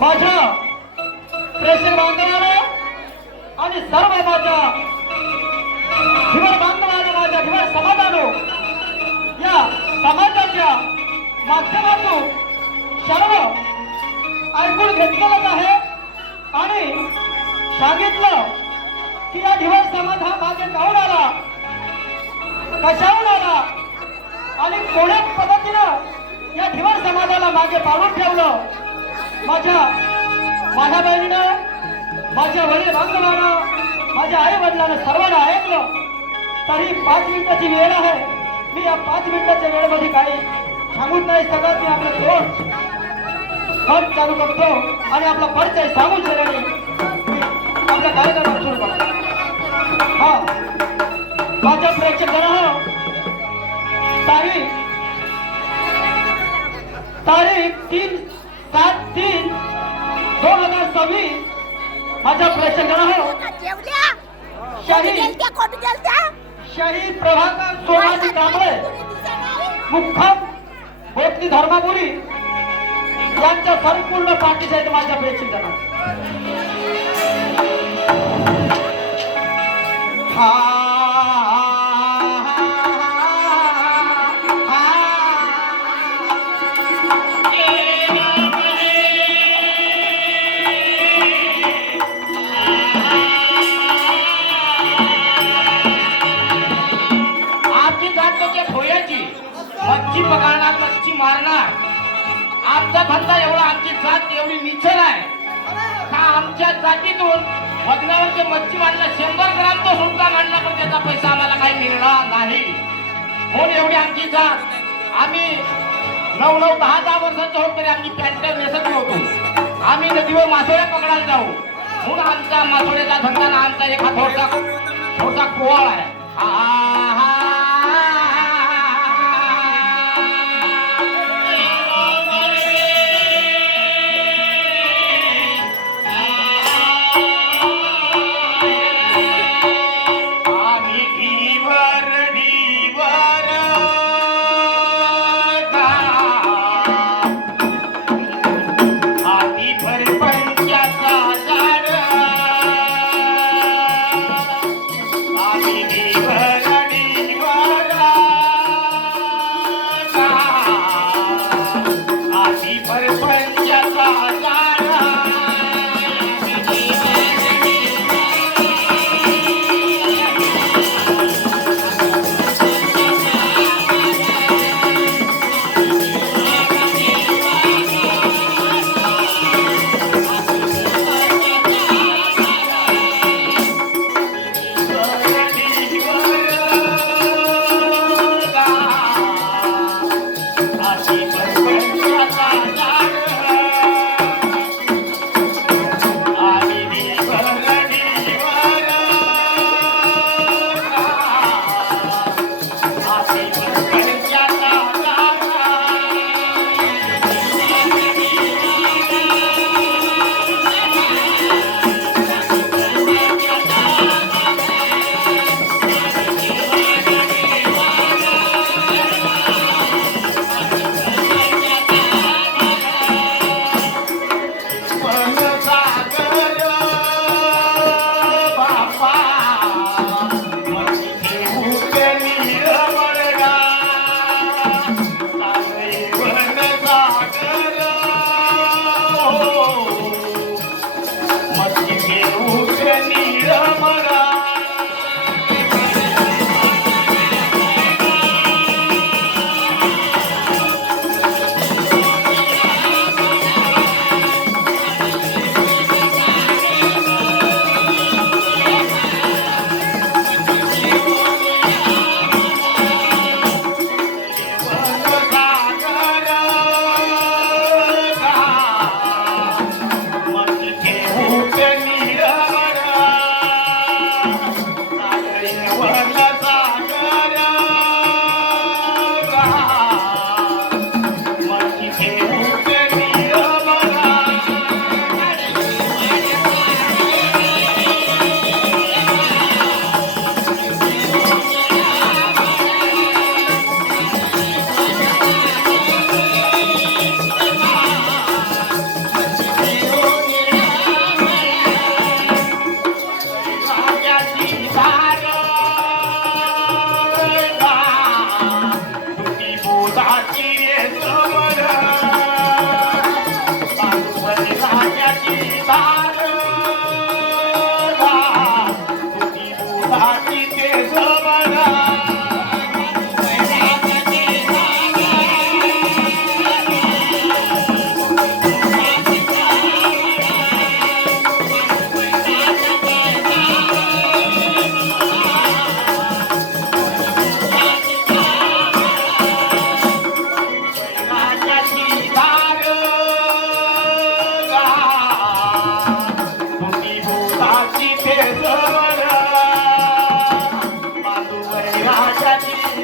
माझ्या प्रेषक बांधवाला आणि सर्व माझ्या धीवर बांधवाला, माझ्या धीवर समाजानो, या समाजाच्या माध्यमातून सर्व ऐकून घेतलेलंच आहे आणि सांगितलं की या धीवर समाज हा मागे काहून आला, कशाहून आला आणि कोण्या पद्धतीनं या धीवर समाजाला मागे पाडून ठेवलं. माझ्या बहिणीनं, माझ्या वडील बांधवानं, माझ्या आई वडिलांना सर्वांना ऐकलं. तरी 5 मिनिटाची वेळ आहे. मी या 5 मिनिटाच्या वेळेमध्ये काही सांगूच नाही शकत. मी आपलं तोंड खट चालू करतो आणि आपला परिचय सांगून झाल्याने आपल्या कार्यक्रमात सुरू करतो. हा, माझ्या प्रेक्षकांना तारीख 3/7/2026 माझ्या प्रेक्षकांना शहीद प्रभाकर सोनाजी कांबळे मुक्काम भोसरी धर्मापुरी यांच्या संपूर्ण पाठीसाठी माझ्या प्रेक्षकांना मच्छी पकडणार, मच्छी मारणार. आमचा धंदा एवढा, आमची जात एवढी निचल आहे का आमच्या जातीतून वजनावरचे मच्छी मारला 100 ग्राम तो सुद्धा मांडला पण त्याचा पैसा आम्हाला काही मिळणार नाही. म्हणून एवढी आमची जात. आम्ही 9-9, 10-10 वर्षाचे होत तरी आमची पॅन्ट नेसत नव्हतो. आम्ही नदीवर मासोळ्या पकडायला जाऊ. म्हणून आमचा मासोळ्याचा धंदा ना आमचा एका थोडसा कोवाळ आहे. Happy birthday.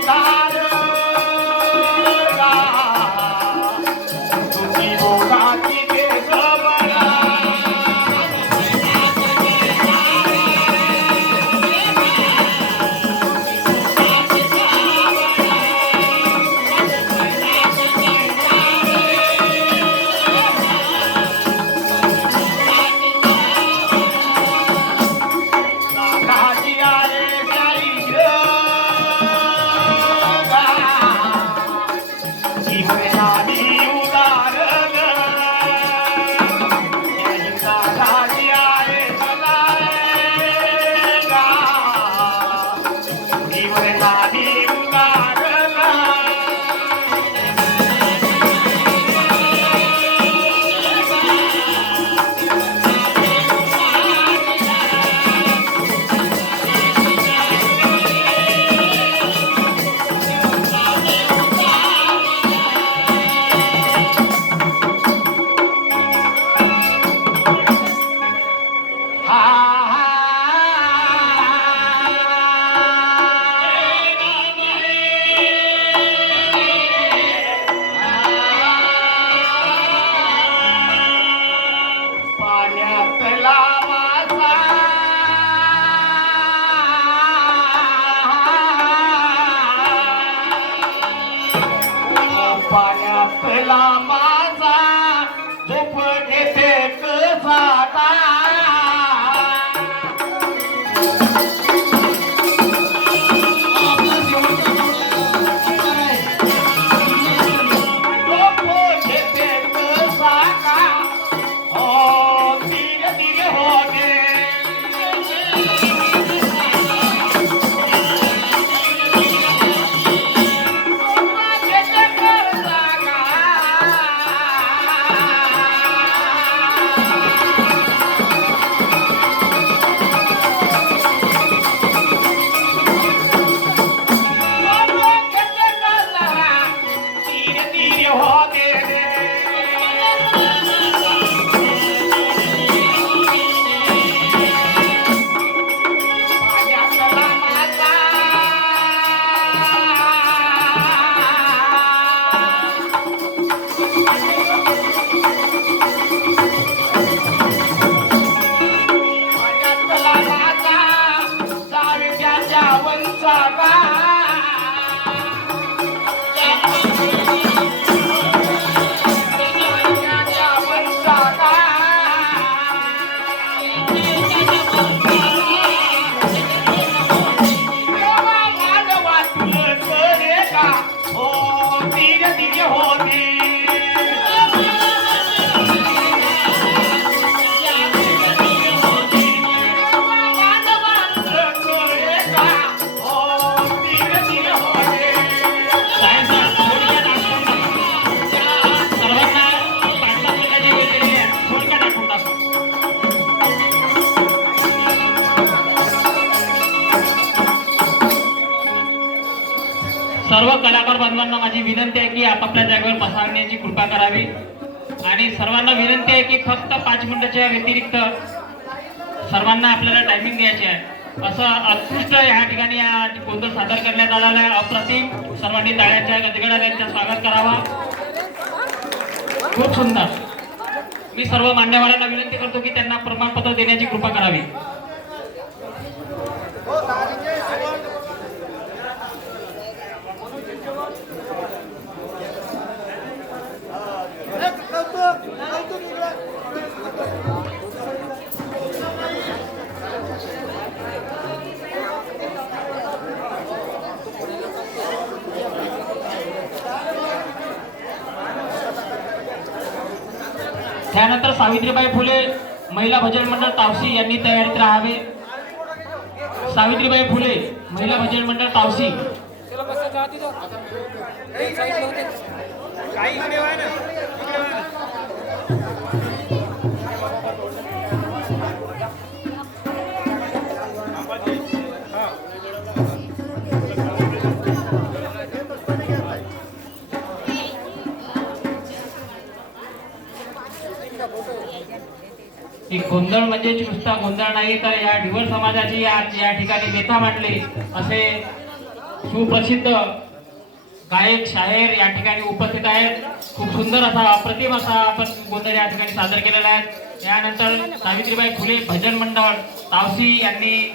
उदार गा तुझी बोलाची केस बळा दादाजी आले साई गा जीवनाची उदार गा दादाजी आले गा जीवनाची उदार गा पाण्यातला माझा पाण्यातला माझा झोप घेते कसाटा झोप घेते कसाटा हो धीरे धीरे हो गे धीरे धीरे हो गे पाण्यातला माझा पाण्यातला माझा जावे त्याच्या वंचागा त्याच्या वंचागा देवा माधवा तुझं करे का हो धीरे धीरे होते देवा माधवा तुझं करे का हो धीरे धीरे होते सर्व कलाकार बांधवांना माझी विनंती आहे की आपापल्या जागेवर बसण्याची कृपा करावी आणि सर्वांना विनंती आहे की फक्त 5 मिनिटाच्या व्यतिरिक्त सर्वांना आपल्याला टायमिंग द्यायची आहे असं उत्कृष्ट या ठिकाणी या गोंधळ सादर करण्यात आलेला आहे अप्रतिम सर्वांनी टाळ्यांच्या गजगडात त्यांचं स्वागत करावा खूप सुंदर मी सर्व मान्यवरांना विनंती करतो की त्यांना प्रमाणपत्र देण्याची कृपा करावी त्यानंतर सावित्रीबाई फुले महिला भजन मंडळ तावसी यांनी तयारीत राहावे सावित्रीबाई फुले महिला भजन मंडळ तावसी एक गोंधळ म्हणजे नुसता गोंधळ नाही तर या ढिवर समाजाची आज या ठिकाणी व्यथा मांडली असे सुप्रसिद्ध गायक शाहीर या ठिकाणी उपस्थित आहेत. खूप सुंदर असा अप्रतिम असा आपण गोंधळ या ठिकाणी सादर केलेला आहे. यानंतर सावित्रीबाई फुले भजन मंडळ तावसी यांनी